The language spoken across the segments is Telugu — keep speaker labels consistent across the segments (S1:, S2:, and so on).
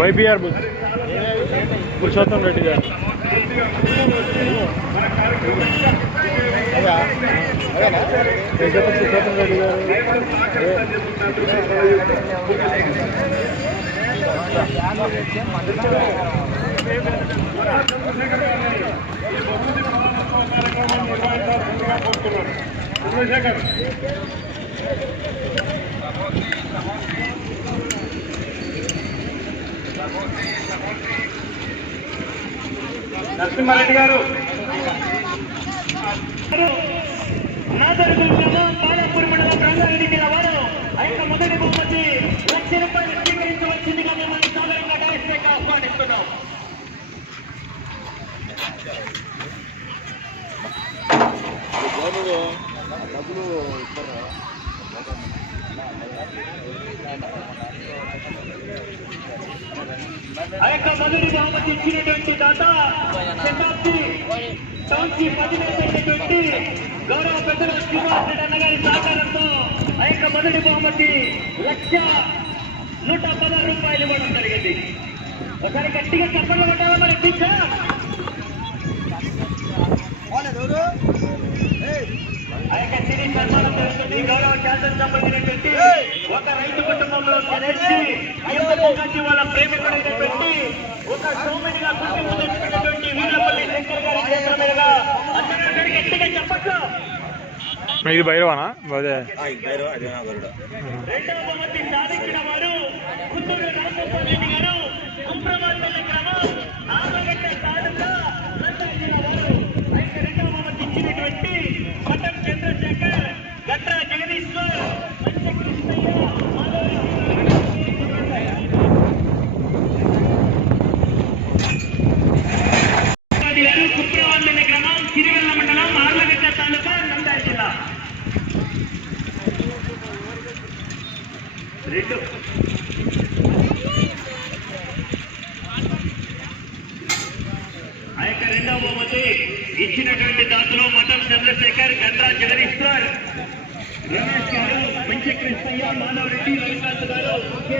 S1: వైపీఆర్ బుక్ పురుషోత్తం రెడ్డి గారు వెంకట పురుషోత్తం రెడ్డి గారు
S2: చంద్రశేఖర్ నరసింహారెడ్డి గారు.
S3: నాదర్గుల్ గ్రామం పాలపూర్ మండలం రంగారెడ్డి జిల్లా వారు ఆ యొక్క మొదటి బహుమతి లక్ష రూపాయలు స్వీకరించవలసిందిగా మిమ్మల్ని సాధారణంగా డైరెక్ట్ ఆహ్వానిస్తున్నాం. ఆ యొక్క మొదటి బహుమతి ఇచ్చినటువంటి దాత శతాబ్ది టౌన్షిప్ అధినేతైనటువంటి గౌరవ పెద్దల శ్రీనివాస్ రెడ్డి అన్నగారి సహకారంతో ఆ యొక్క మొదటి బహుమతి లక్ష నూట పదహారు రూపాయలు ఇవ్వడం జరిగింది. ఒకసారి గట్టిగా చెప్పలు కొట్టాలా మరి టీచర్? ఆ యొక్క సిరి సన్మానం జరుగుతుంది గౌరవ శాసన సంబంధించినటువంటి ఒక రైతు కుటుంబంలో జనించి అయ్యప్ప పొంగాచి వాళ్ళ ప్రేమికుడైనటువంటి ఒక సోమనిగా గుర్తింపు తెచ్చుకున్నటువంటి వీళ్ళపల్లి శంకర్ గారి చేతుల మీదుగా అందరూ గట్టిగా చెప్పట్లు.
S1: ఇది భైరవానా? అదే
S3: రెండవ బహుమతి సాధించిన వారు గుంటూరు రామగోపాల్ రెడ్డి గారు కుమ్రవాల్పల్లి గ్రామం ఆమగడ్డ తాలూకా కుమ్రవాల్పల్లి గ్రామం సిరివెల్ల మండలం ఆర్లగడ్డ తాలూకా నంద్యాల జిల్లా రెండు ఆ యొక్క రెండవ బహుమతి ఇచ్చినటువంటి దాంట్లో మఠం చంద్రశేఖర్ గండ్రా జగదీశ్వర్ రమేష్ గారు మంచి కృష్ణయ్య మానవరెడ్డి రవికాంత్ గారు కె.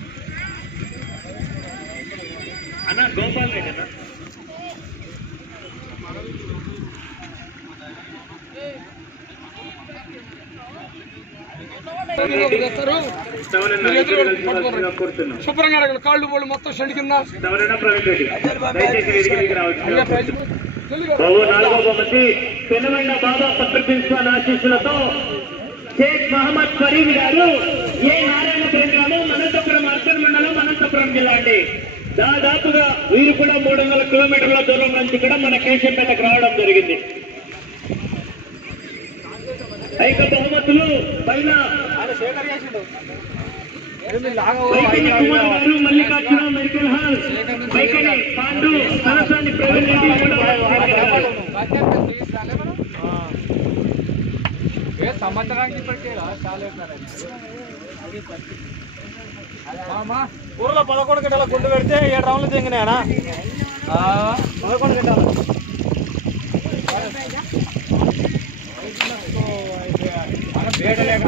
S3: అన్న గోపాల్ రెడ్డి అన్న.
S4: శుభ్రంగా అడగలు కాళ్ళు బోళ్ళు మొత్తం షెడ్ కింద.
S3: బాబు ఆశీస్సులతో షేక్ మహమ్మద్ కరీం గారు ఏ నారాయణపురం గ్రామం అనంతపురం అర్చన్ మండలం అనంతపురం జిల్లా అండి. దాదాపుగా వీరు కూడా మూడు వందల కిలోమీటర్ల దూరం నుంచి కూడా మన కేశంపేటకు రావడం జరిగింది. ఐక బహుమతులు పైన మల్లికార్జున మెడికల్ హాల్ వైకని పాండు సరసాని ప్రవీణ్
S4: సంబంధానికి ఇప్పటికే చాలా
S1: ఊర్లో పదకొండు గంటల గుండు పెడితే ఏడు రౌండ్లు దిగినాయనా పదకొండు గంటల.
S4: వేడలేక